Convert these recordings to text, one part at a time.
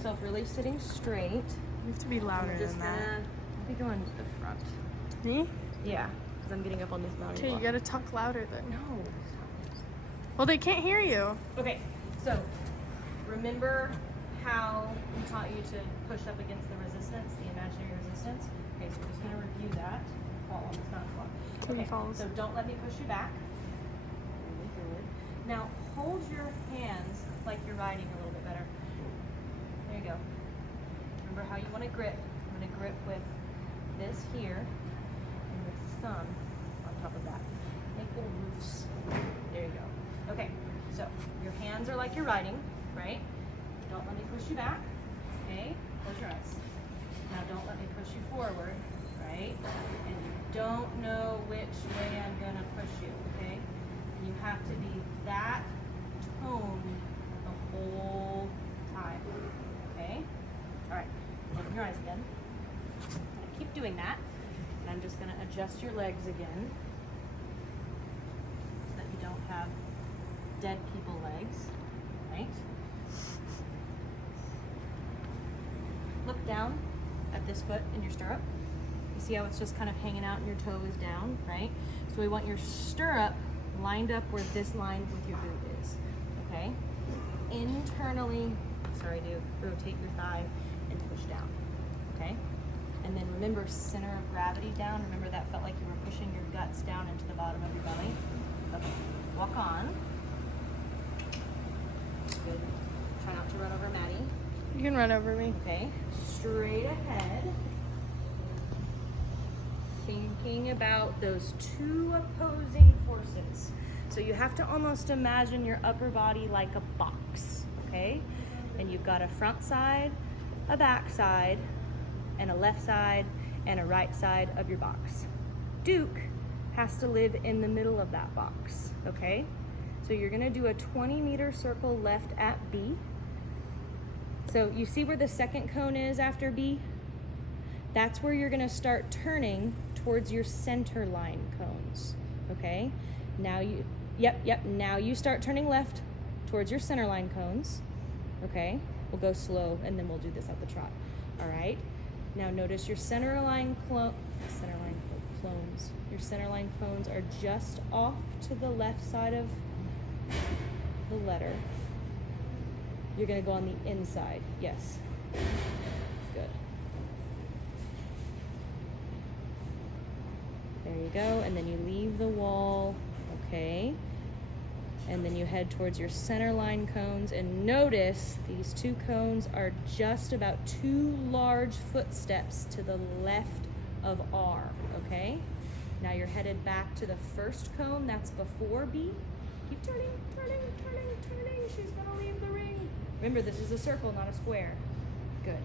yourself really sitting straight. You have to be louder Just than that. gonna be going to the front. Me? Yeah, because I'm getting up on this mountain. Okay, you gotta talk louder then. No. Well, they can't hear you. Okay, so remember how we taught you to push up against the resistance, the imaginary resistance? Okay, so we're just gonna review that. Fall on this mountain block. Kitty falls. So don't let me push you back. Really good. Now hold your hands like you're riding a little bit better. There you go. Remember how you want to grip. I'm going to grip with this here and the thumb on top of that. Make little roofs. There you go. Okay, so your hands are like you're riding, right? Don't let me push you back. Okay, close your eyes. Now don't let me push you forward, right? And you don't know which way I'm going to push you, okay? You have to be that tone the whole time, okay? All right, open your eyes again. Keep doing that. And I'm just gonna adjust your legs again so that you don't have dead people legs, right? Look down at this foot in your stirrup. You see how it's just kind of hanging out and your toe is down, right? So we want your stirrup lined up where this line with your boot is, okay? Internally, sorry, rotate your thigh and push down, okay? And then remember center of gravity down. Remember that felt like you were pushing your guts down into the bottom of your belly. Okay, walk on. Good. Try not to run over Maddie. You can run over me. Okay, straight ahead. Thinking about those two opposing forces. So you have to almost imagine your upper body like a box, okay? And you've got a front side, a back side, and a left side, and a right side of your box. Duke has to live in the middle of that box, okay? So you're gonna do a 20-meter circle left at B. So you see where the second cone is after B? That's where you're gonna start turning towards your center line cones, okay? Now now you start turning left towards your center line cones, okay? We'll go slow and then we'll do this at the trot, all right? Now notice your center line cones. Your center line cones are just off to the left side of the letter. You're gonna go on the inside, yes. Good. There you go, and then you leave the wall, okay? And then you head towards your center line cones, and notice these two cones are just about 2 large footsteps to the left of R, okay? Now you're headed back to the first cone, that's before B. Keep turning, turning, turning, turning. She's gonna leave the ring. Remember, this is a circle, not a square. Good.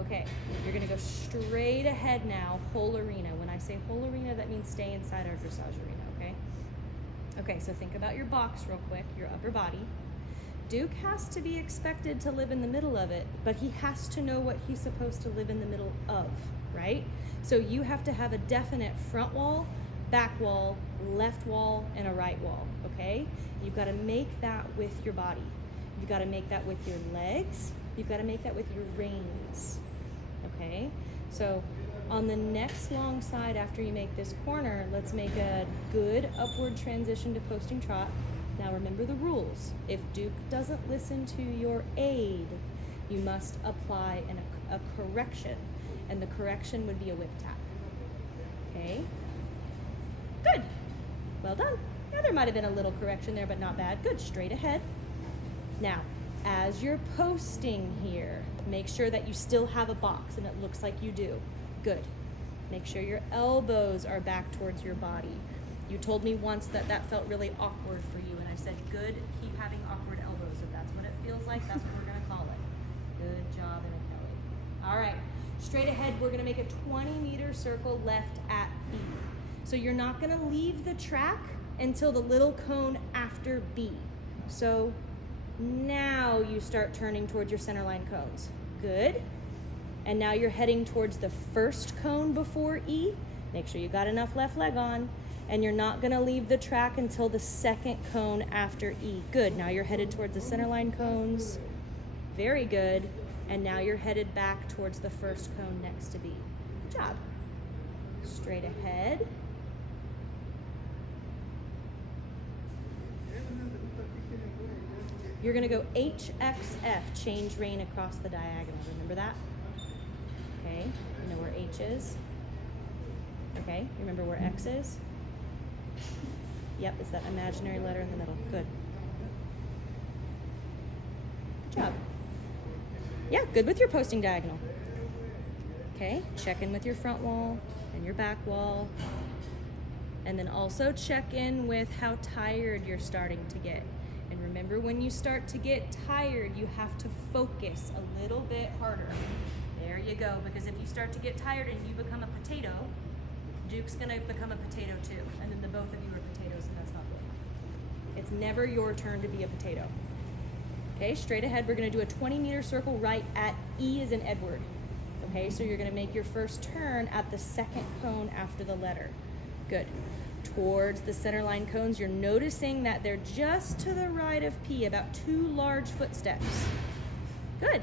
Okay, you're gonna go straight ahead now, whole arena. When I say whole arena, that means stay inside our dressage arena, okay? Okay, so think about your box real quick, your upper body. Duke has to be expected to live in the middle of it, but he has to know what he's supposed to live in the middle of, right? So you have to have a definite front wall, back wall, left wall, and a right wall, okay? You've got to make that with your body. You've got to make that with your legs. You've got to make that with your reins, okay? So on the next long side after you make this corner, let's make a good upward transition to posting trot. Now remember the rules. If Duke doesn't listen to your aid, you must apply a correction, and the correction would be a whip tap, okay? Good, well done. Yeah, there might have been a little correction there, but not bad. Good, straight ahead. Now, as you're posting here, make sure that you still have a box and it looks like you do. Good. Make sure your elbows are back towards your body. You told me once that that felt really awkward for you, and I said, good, keep having awkward elbows. If that's what it feels like, that's what we're gonna call it. Good job, Anna Kelly. All right, straight ahead, we're gonna make a 20-meter circle left at B. So you're not gonna leave the track until the little cone after B. So now you start turning towards your center line cones. Good. And now you're heading towards the first cone before E. Make sure you got enough left leg on. And you're not gonna leave the track until the second cone after E. Good, now you're headed towards the center line cones. Very good. And now you're headed back towards the first cone next to B. Good job. Straight ahead. You're gonna go HXF, change rein across the diagonal. Remember that? Okay, you know where H is? Okay, remember where X is? Yep, it's that imaginary letter in the middle. Good. Good job. Yeah, good with your posting diagonal. Okay, check in with your front wall and your back wall. And then also check in with how tired you're starting to get. And remember, when you start to get tired, you have to focus a little bit harder. There you go, because if you start to get tired and you become a potato, Duke's gonna become a potato too. And then the both of you are potatoes, and that's not good. It's never your turn to be a potato. Okay, straight ahead, we're gonna do a 20-meter circle right at E as in Edward. Okay, so you're gonna make your first turn at the second cone after the letter. Good. Towards the center line cones, you're noticing that they're just to the right of P, about 2 large footsteps. Good.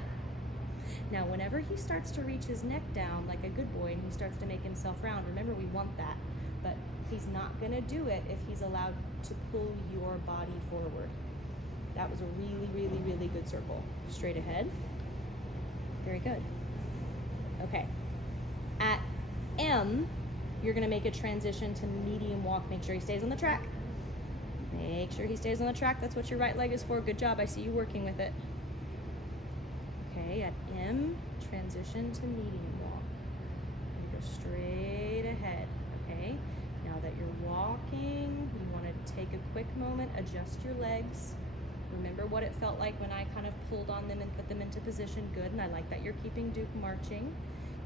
Now, whenever he starts to reach his neck down like a good boy and he starts to make himself round, remember we want that, but he's not gonna do it if he's allowed to pull your body forward. That was a really, really, really good circle. Straight ahead. Very good. Okay. At M, you're gonna make a transition to medium walk. Make sure he stays on the track. Make sure he stays on the track. That's what your right leg is for. Good job. I see you working with it. Okay, at M, transition to medium walk. And go straight ahead. Okay. Now that you're walking, you want to take a quick moment, adjust your legs. Remember what it felt like when I kind of pulled on them and put them into position. Good, and I like that you're keeping Duke marching.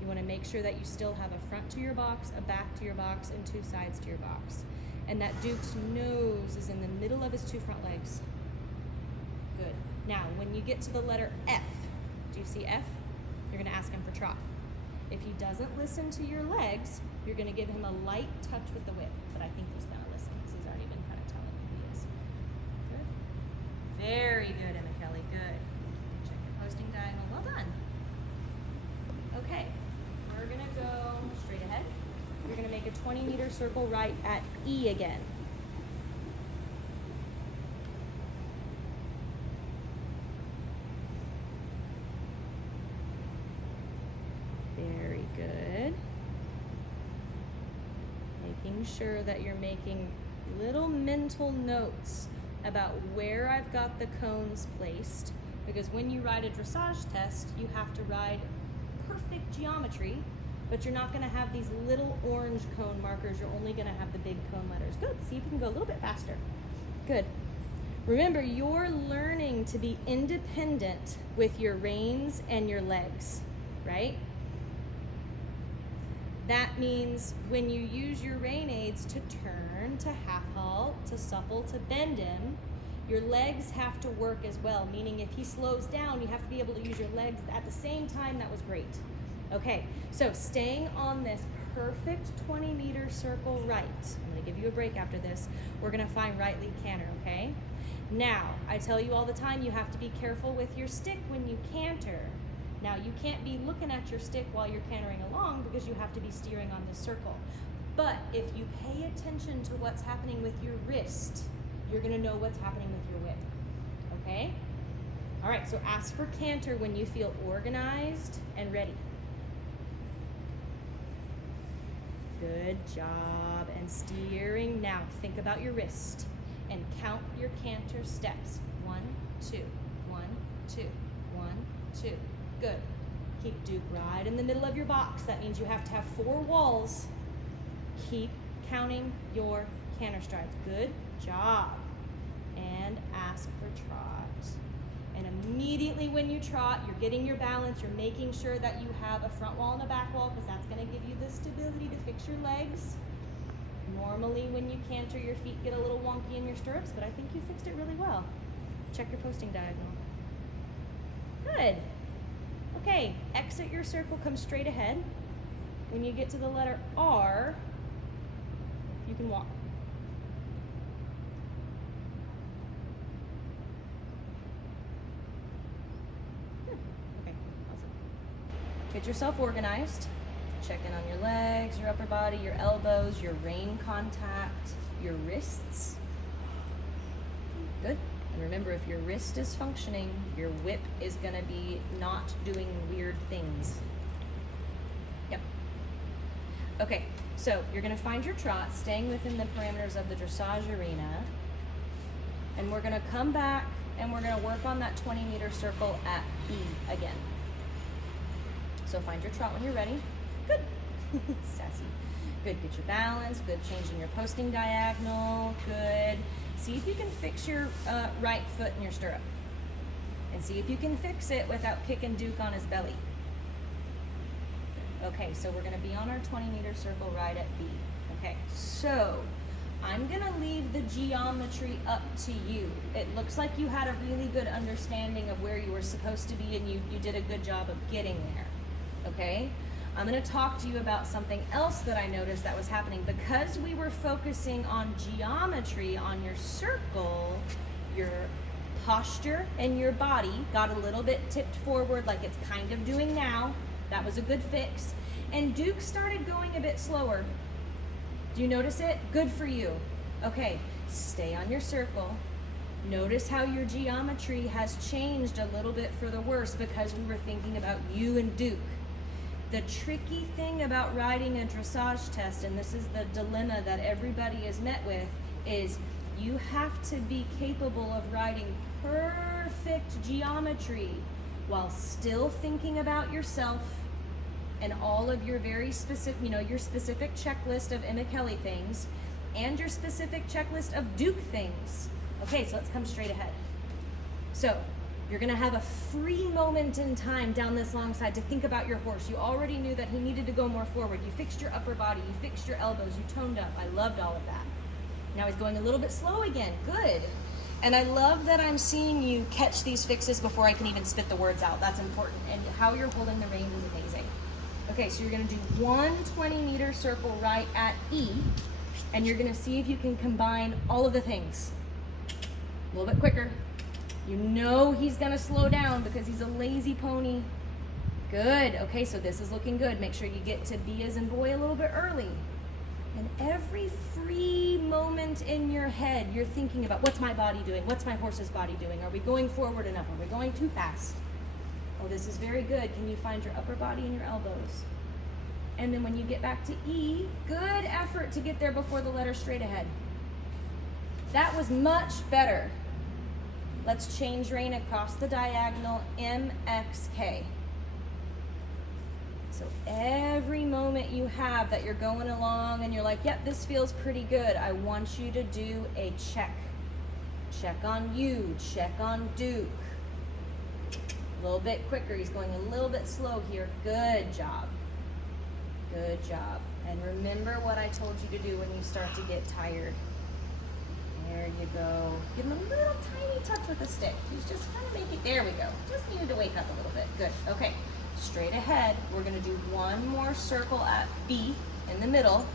You want to make sure that you still have a front to your box, a back to your box, and 2 sides to your box. And that Duke's nose is in the middle of his 2 front legs. Good. Now, when you get to the letter F, do you see F? You're going to ask him for trot. If he doesn't listen to your legs, you're going to give him a light touch with the whip. But I think he's going to listen because he's already been kind of telling you he is. Good. Very good, Emma Kelly. Good. Check your posting diagonal. Well done. Okay. We're going to go straight ahead. You're going to make a 20-meter circle right at E again. Very good. Making sure that you're making little mental notes about where I've got the cones placed, because when you ride a dressage test, you have to ride perfect geometry, but you're not going to have these little orange cone markers. You're only going to have the big cone letters. Good. See if you can go a little bit faster. Good. Remember, you're learning to be independent with your reins and your legs, right? That means when you use your rein aids to turn, to half halt, to supple, to bend him, your legs have to work as well, meaning if he slows down, you have to be able to use your legs at the same time. That was great. Okay, so staying on this perfect 20-meter circle right. I'm gonna give you a break after this. We're gonna find right lead canter, okay? Now, I tell you all the time, you have to be careful with your stick when you canter. Now, you can't be looking at your stick while you're cantering along because you have to be steering on this circle. But if you pay attention to what's happening with your wrist, you're gonna know what's happening with your whip, okay? All right, so ask for canter when you feel organized and ready. Good job, and steering. Now, think about your wrist and count your canter steps. 1, 2, 1, 2, 1, 2. Good. Keep Duke right in the middle of your box. That means you have to have 4 walls. Keep counting your canter strides. Good job. And ask for trot. And immediately when you trot, you're getting your balance. You're making sure that you have a front wall and a back wall because that's going to give you the stability to fix your legs. Normally when you canter, your feet get a little wonky in your stirrups, but I think you fixed it really well. Check your posting diagonal. Good. Okay, exit your circle, come straight ahead. When you get to the letter R, you can walk. Get yourself organized. Check in on your legs, your upper body, your elbows, your rein contact, your wrists. Good. And remember, if your wrist is functioning, your whip is going to be not doing weird things. Yep. Okay, so you're going to find your trot, staying within the parameters of the dressage arena. And we're going to come back and we're going to work on that 20-meter circle at E again. So find your trot when you're ready. Good. Sassy. Good. Get your balance. Good. Changing your posting diagonal. Good. See if you can fix your right foot in your stirrup. And see if you can fix it without kicking Duke on his belly. Okay, so we're going to be on our 20-meter circle right at B. Okay, so I'm going to leave the geometry up to you. It looks like you had a really good understanding of where you were supposed to be, and you did a good job of getting there. Okay? I'm going to talk to you about something else that I noticed that was happening. Because we were focusing on geometry on your circle, your posture and your body got a little bit tipped forward like it's kind of doing now. That was a good fix. And Duke started going a bit slower. Do you notice it? Good for you. Okay, stay on your circle. Notice how your geometry has changed a little bit for the worse because we were thinking about you and Duke. The tricky thing about riding a dressage test, and this is the dilemma that everybody is met with, is you have to be capable of riding perfect geometry while still thinking about yourself and all of your very specific, your specific checklist of Emma Kelly things and your specific checklist of Duke things. Okay, so let's come straight ahead. So you're gonna have a free moment in time down this long side to think about your horse. You already knew that he needed to go more forward. You fixed your upper body, you fixed your elbows, you toned up. I loved all of that. Now he's going a little bit slow again, good. And I love that I'm seeing you catch these fixes before I can even spit the words out. That's important. And how you're holding the reins is amazing. Okay, so you're gonna do 120-meter circle right at E, and you're gonna see if you can combine all of the things. A little bit quicker. You know he's gonna slow down because he's a lazy pony. Good, okay, so this is looking good. Make sure you get to B as in boy a little bit early. And every free moment in your head, you're thinking about, what's my body doing? What's my horse's body doing? Are we going forward enough? Are we going too fast? Oh, this is very good. Can you find your upper body and your elbows? And then when you get back to E, good effort to get there before the letter straight ahead. That was much better. Let's change rein across the diagonal, MXK. So every moment you have that you're going along and you're like, yep, this feels pretty good, I want you to do a check. Check on you, check on Duke. A little bit quicker, he's going a little bit slow here. Good job. Good job. And remember what I told you to do when you start to get tired. There you go. Give him a little tiny touch with the stick. Just kind of make it, there we go. Just needed to wake up a little bit. Good, okay. Straight ahead, we're gonna do one more circle at B in the middle,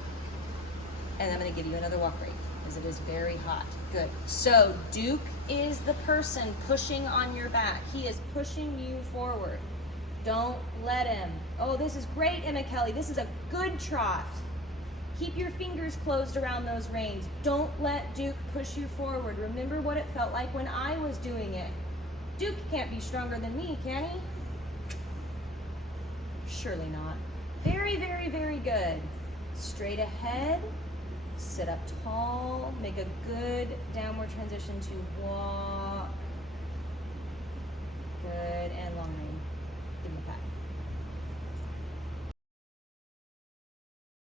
and I'm gonna give you another walk break because it is very hot. Good, so Duke is the person pushing on your back. He is pushing you forward. Don't let him. Oh, this is great, Emma Kelly. This is a good trot. Keep your fingers closed around those reins. Don't let Duke push you forward. Remember what it felt like when I was doing it. Duke can't be stronger than me, can he? Surely not. Very, very, very good. Straight ahead, sit up tall, make a good downward transition to walk. Good, and long